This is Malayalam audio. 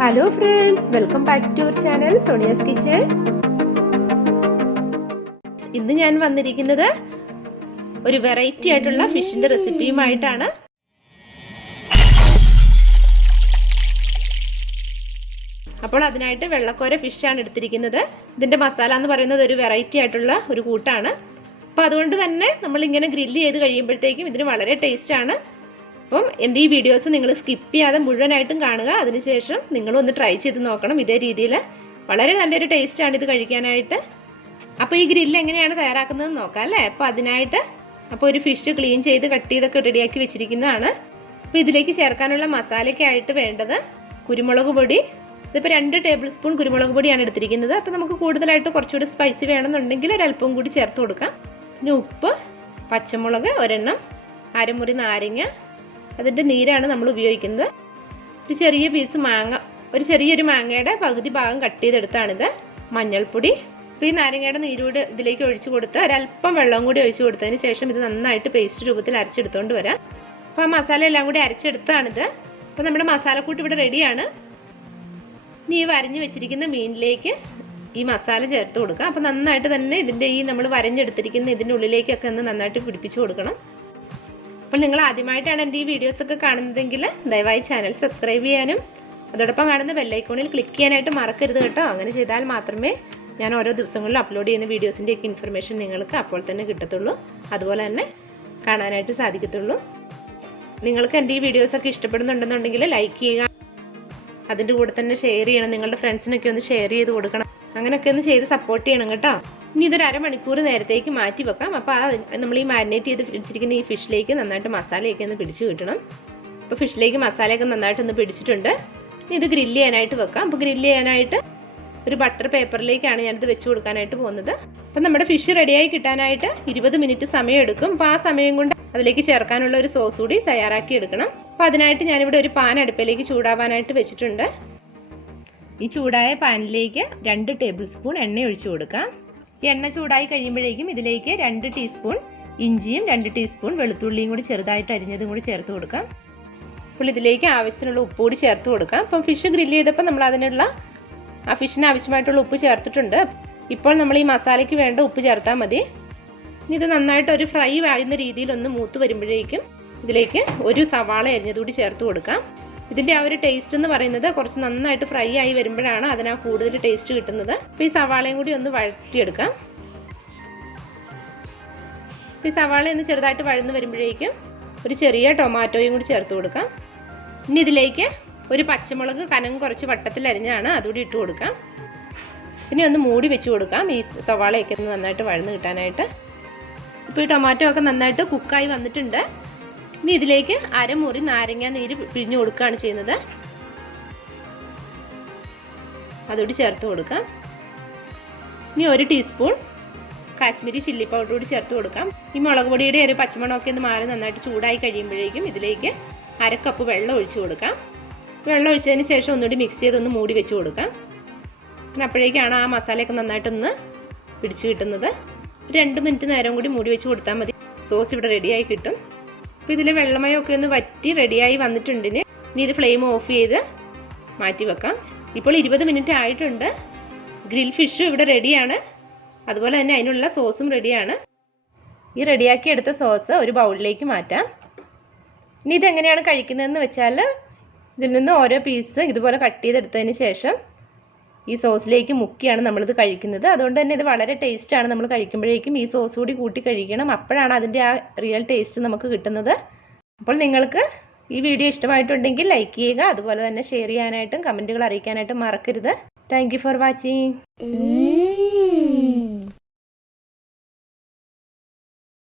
Hello friends, welcome back to our channel Sonia's kitchen. ഇന്ന് ഞാൻ വന്നിരിക്കുന്നത് ഒരു വെറൈറ്റി ആയിട്ടുള്ള ഫിഷിന്റെ റെസിപ്പിയുമായിട്ടാണ്. അപ്പോൾ അതിനായിട്ട് വെള്ളക്കോര ഫിഷാണ് എടുത്തിരിക്കുന്നത്. ഇതിന്റെ മസാല എന്ന് പറയുന്നത് ഒരു വെറൈറ്റി ആയിട്ടുള്ള ഒരു കൂട്ടാണ്. അപ്പോൾ അതുകൊണ്ട് തന്നെ നമ്മളിങ്ങനെ ഗ്രില്ല് ചെയ്ത് കഴിയുമ്പോഴത്തേക്കും ഇതിന് വളരെ ടേസ്റ്റാണ്. അപ്പം എൻ്റെ ഈ വീഡിയോസ് നിങ്ങൾ സ്കിപ്പ് ചെയ്യാതെ മുഴുവനായിട്ടും കാണുക. അതിനുശേഷം നിങ്ങളൊന്ന് ട്രൈ ചെയ്ത് നോക്കണം. ഇതേ രീതിയിൽ വളരെ നല്ലൊരു ടേസ്റ്റാണ് ഇത് കഴിക്കാനായിട്ട്. അപ്പോൾ ഈ ഗ്രില്ല് എങ്ങനെയാണ് തയ്യാറാക്കുന്നത് നോക്കാം അല്ലേ. അപ്പോൾ അതിനായിട്ട് ഒരു ഫിഷ് ക്ലീൻ ചെയ്ത് കട്ട് ചെയ്തൊക്കെ റെഡിയാക്കി വെച്ചിരിക്കുന്നതാണ്. അപ്പോൾ ഇതിലേക്ക് ചേർക്കാനുള്ള മസാലയ്ക്കായിട്ട് വേണ്ടത് കുരുമുളക് പൊടി. ഇതിപ്പോൾ 2 ടേബിൾ സ്പൂൺ കുരുമുളക് പൊടിയാണ് എടുത്തിരിക്കുന്നത്. അപ്പോൾ നമുക്ക് കൂടുതലായിട്ട് കുറച്ചുകൂടി സ്പൈസി വേണമെന്നുണ്ടെങ്കിൽ ഒരല്പം കൂടി ചേർത്ത് കൊടുക്കാം. പിന്നെ ഉപ്പ്, പച്ചമുളക് ഒരെണ്ണം, അരമുറി നാരങ്ങ, അതിൻ്റെ നീരാണ് നമ്മൾ ഉപയോഗിക്കുന്നത്. ഒരു ചെറിയ പീസ് മാങ്ങ, ചെറിയൊരു മാങ്ങയുടെ പകുതി ഭാഗം കട്ട് ചെയ്തെടുത്താണിത്. മഞ്ഞൾപ്പൊടി. അപ്പോൾ ഈ നാരങ്ങയുടെ നീരൂടെ ഇതിലേക്ക് ഒഴിച്ചു കൊടുത്ത് ഒരല്പം വെള്ളം കൂടി ഒഴിച്ചു കൊടുത്തതിന് ശേഷം ഇത് നന്നായിട്ട് പേസ്റ്റ് രൂപത്തിൽ അരച്ചെടുത്തുകൊണ്ട് വരാം. അപ്പോൾ ആ മസാല എല്ലാം കൂടി അരച്ചെടുത്താണിത്. അപ്പോൾ നമ്മുടെ മസാലക്കൂട്ട് ഇവിടെ റെഡിയാണ്. ഇനി ഈ വരഞ്ഞു വെച്ചിരിക്കുന്ന മീനിലേക്ക് ഈ മസാല ചേർത്ത് കൊടുക്കാം. അപ്പോൾ നന്നായിട്ട് തന്നെ ഇതിൻ്റെ ഈ നമ്മൾ വരഞ്ഞെടുത്തിരിക്കുന്ന ഇതിൻ്റെ ഉള്ളിലേക്കൊക്കെ ഒന്ന് നന്നായിട്ട് പിടിപ്പിച്ച് കൊടുക്കണം. അപ്പോൾ നിങ്ങൾ ആദ്യമായിട്ടാണ് എൻ്റെ ഈ വീഡിയോസൊക്കെ കാണുന്നതെങ്കിൽ ദയവായി ചാനൽ സബ്സ്ക്രൈബ് ചെയ്യാനും അതോടൊപ്പം കാണുന്ന ബെല്ലൈക്കോണിൽ ക്ലിക്ക് ചെയ്യാനായിട്ട് മറക്കരുത് കേട്ടോ. അങ്ങനെ ചെയ്താൽ മാത്രമേ ഞാൻ ഓരോ ദിവസങ്ങളിലും അപ്ലോഡ് ചെയ്യുന്ന വീഡിയോസിൻ്റെയൊക്കെ ഇൻഫർമേഷൻ നിങ്ങൾക്ക് അപ്പോൾ തന്നെ കിട്ടത്തുള്ളൂ, അതുപോലെ തന്നെ കാണാനായിട്ട് സാധിക്കത്തുള്ളൂ. നിങ്ങൾക്ക് എൻ്റെ ഈ വീഡിയോസൊക്കെ ഇഷ്ടപ്പെടുന്നുണ്ടെന്നുണ്ടെങ്കിൽ ലൈക്ക് ചെയ്യുക, അതിൻ്റെ കൂടെ തന്നെ ഷെയർ ചെയ്യണം. നിങ്ങളുടെ ഫ്രണ്ട്സിനൊക്കെ ഒന്ന് ഷെയർ ചെയ്ത് കൊടുക്കണം. അങ്ങനെയൊക്കെ ഒന്ന് ചെയ്ത് സപ്പോർട്ട് ചെയ്യണം കേട്ടോ. ഇനി ഇതൊരു അരമണിക്കൂർ നേരത്തേക്ക് മാറ്റി വെക്കാം. അപ്പോൾ നമ്മൾ ഈ മാരിനേറ്റ് ചെയ്ത് വെച്ചിരിക്കുന്ന ഈ ഫിഷിലേക്ക് നന്നായിട്ട് മസാലയൊക്കെ ഒന്ന് പിടിച്ച് കിട്ടണം. അപ്പോൾ ഫിഷിലേക്ക് മസാലയൊക്കെ നന്നായിട്ടൊന്ന് പിടിച്ചിട്ടുണ്ട്. ഇനി ഇത് ഗ്രില്ല് ചെയ്യാനായിട്ട് വെക്കാം. അപ്പോൾ ഗ്രില്ല് ചെയ്യാനായിട്ട് ഒരു ബട്ടർ പേപ്പറിലേക്കാണ് ഞാനിത് വെച്ച് കൊടുക്കാനായിട്ട് പോകുന്നത്. അപ്പം നമ്മുടെ ഫിഷ് റെഡിയായി കിട്ടാനായിട്ട് 20 മിനിറ്റ് സമയം എടുക്കും. അപ്പോൾ ആ സമയം കൊണ്ട് അതിലേക്ക് ചേർക്കാനുള്ള ഒരു സോസ് കൂടി തയ്യാറാക്കി എടുക്കണം. അപ്പോൾ അതിനായിട്ട് ഞാനിവിടെ ഒരു പാൻ അടുപ്പിലേക്ക് ചൂടാവാനായിട്ട് വെച്ചിട്ടുണ്ട്. ഈ ചൂടായ പാനിലേക്ക് 2 ടേബിൾ സ്പൂൺ എണ്ണ ഒഴിച്ചു കൊടുക്കാം. ഈ എണ്ണ ചൂടായി കഴിയുമ്പോഴേക്കും ഇതിലേക്ക് 2 ടീസ്പൂൺ ഇഞ്ചിയും 2 ടീസ്പൂൺ വെളുത്തുള്ളിയും കൂടി ചെറുതായിട്ട് അരിഞ്ഞതും കൂടി ചേർത്ത് കൊടുക്കാം. അപ്പോൾ ഇതിലേക്ക് ആവശ്യത്തിനുള്ള ഉപ്പ് കൂടി ചേർത്ത് കൊടുക്കാം. അപ്പം ഫിഷ് ഗ്രില്ല് ചെയ്തപ്പോൾ നമ്മൾ അതിനുള്ള ആ ഫിഷിന് ആവശ്യമായിട്ടുള്ള ഉപ്പ് ചേർത്തിട്ടുണ്ട്. ഇപ്പോൾ നമ്മൾ ഈ മസാലയ്ക്ക് വേണ്ട ഉപ്പ് ചേർത്താൽ മതി. ഇനി ഇത് നന്നായിട്ട് ഒരു ഫ്രൈ ആകുന്ന രീതിയിലൊന്ന് മൂത്ത് വരുമ്പോഴേക്കും ഇതിലേക്ക് ഒരു സവാള അരിഞ്ഞതുകൂടി ചേർത്ത് കൊടുക്കാം. ഇതിൻ്റെ ആ ഒരു ടേസ്റ്റ് എന്ന് പറയുന്നത് കുറച്ച് നന്നായിട്ട് ഫ്രൈ ആയി വരുമ്പോഴാണ് അതിനാ കൂടുതൽ ടേസ്റ്റ് കിട്ടുന്നത്. അപ്പോൾ ഈ സവാളയും കൂടി ഒന്ന് വഴറ്റിയെടുക്കാം. ഈ സവാള ഒന്ന് ചെറുതായിട്ട് വഴന്ന് വരുമ്പോഴേക്കും ഒരു ചെറിയ ടൊമാറ്റോയും കൂടി ചേർത്ത് കൊടുക്കാം. ഇനി ഇതിലേക്ക് ഒരു പച്ചമുളക് കനം കുറച്ച് വട്ടത്തിൽ അരിഞ്ഞാണ് അതുകൂടി ഇട്ട് കൊടുക്കാം. പിന്നെ ഒന്ന് മൂടി വെച്ച് കൊടുക്കാം ഈ സവാളയൊക്കെ ഒന്ന് നന്നായിട്ട് വഴന്ന് കിട്ടാനായിട്ട്. ഇപ്പോൾ ഈ ടൊമാറ്റോ ഒക്കെ നന്നായിട്ട് കുക്കായി വന്നിട്ടുണ്ട്. ഇനി ഇതിലേക്ക് അരമുറി നാരങ്ങ നീര് പിഴിഞ്ഞു കൊടുക്കുകയാണ് ചെയ്യുന്നത്. അതുകൂടി ചേർത്ത് കൊടുക്കാം. ഇനി 1 ടീസ്പൂൺ കാശ്മീരി ചില്ലി പൗഡർ കൂടി ചേർത്ത് കൊടുക്കാം. ഈ മുളക് പൊടിയുടെ ഒരു പച്ചമണമൊക്കെ ഒന്ന് മാറി നന്നായിട്ട് ചൂടായി കഴിയുമ്പോഴേക്കും ഇതിലേക്ക് 1/2 കപ്പ് വെള്ളം ഒഴിച്ചു കൊടുക്കാം. വെള്ളം ഒഴിച്ചതിന് ശേഷം ഒന്നുകൂടി മിക്സ് ചെയ്തൊന്ന് മൂടി വെച്ച് കൊടുക്കാം. പിന്നെ അപ്പോഴേക്കാണ് ആ മസാലയൊക്കെ നന്നായിട്ടൊന്ന് പിടിച്ച് കിട്ടുന്നത്. 2 മിനിറ്റ് നേരം കൂടി മൂടി വെച്ച് കൊടുത്താൽ മതി. സോസ് ഇവിടെ റെഡിയായി കിട്ടും. അപ്പോൾ ഇതിൽ വെള്ളമയമൊക്കെ ഒന്ന് വറ്റി റെഡിയായി വന്നിട്ടുണ്ട്. ഇനി ഇത് ഫ്ലെയിം ഓഫ് ചെയ്ത് മാറ്റി വെക്കാം. ഇപ്പോൾ 20 മിനിറ്റ് ആയിട്ടുണ്ട്. ഗ്രിൽ ഫിഷും ഇവിടെ റെഡിയാണ്, അതുപോലെ തന്നെ അതിനുള്ള സോസും റെഡിയാണ്. ഈ റെഡിയാക്കി എടുത്ത സോസ് ഒരു ബൗളിലേക്ക് മാറ്റാം. ഇനി ഇതെങ്ങനെയാണ് കഴിക്കുന്നതെന്ന് വെച്ചാൽ ഇതിൽ നിന്ന് ഓരോ പീസ് ഇതുപോലെ കട്ട് ചെയ്തെടുത്തതിന് ശേഷം ഈ സോസിലേക്ക് മുക്കിയാണ് നമ്മളിത് കഴിക്കുന്നത്. അതുകൊണ്ട് തന്നെ ഇത് വളരെ ടേസ്റ്റാണ്. നമ്മൾ കഴിക്കുമ്പോഴേക്കും ഈ സോസ് കൂടി കൂട്ടി കഴിക്കണം. അപ്പോഴാണ് അതിൻ്റെ ആ റിയൽ ടേസ്റ്റ് നമുക്ക് കിട്ടുന്നത്. അപ്പോൾ നിങ്ങൾക്ക് ഈ വീഡിയോ ഇഷ്ടമായിട്ടുണ്ടെങ്കിൽ ലൈക്ക് ചെയ്യുക, അതുപോലെ തന്നെ ഷെയർ ചെയ്യാനായിട്ടും കമൻറ്റുകൾ അറിയിക്കാനായിട്ടും മറക്കരുത്. Thank you for watching.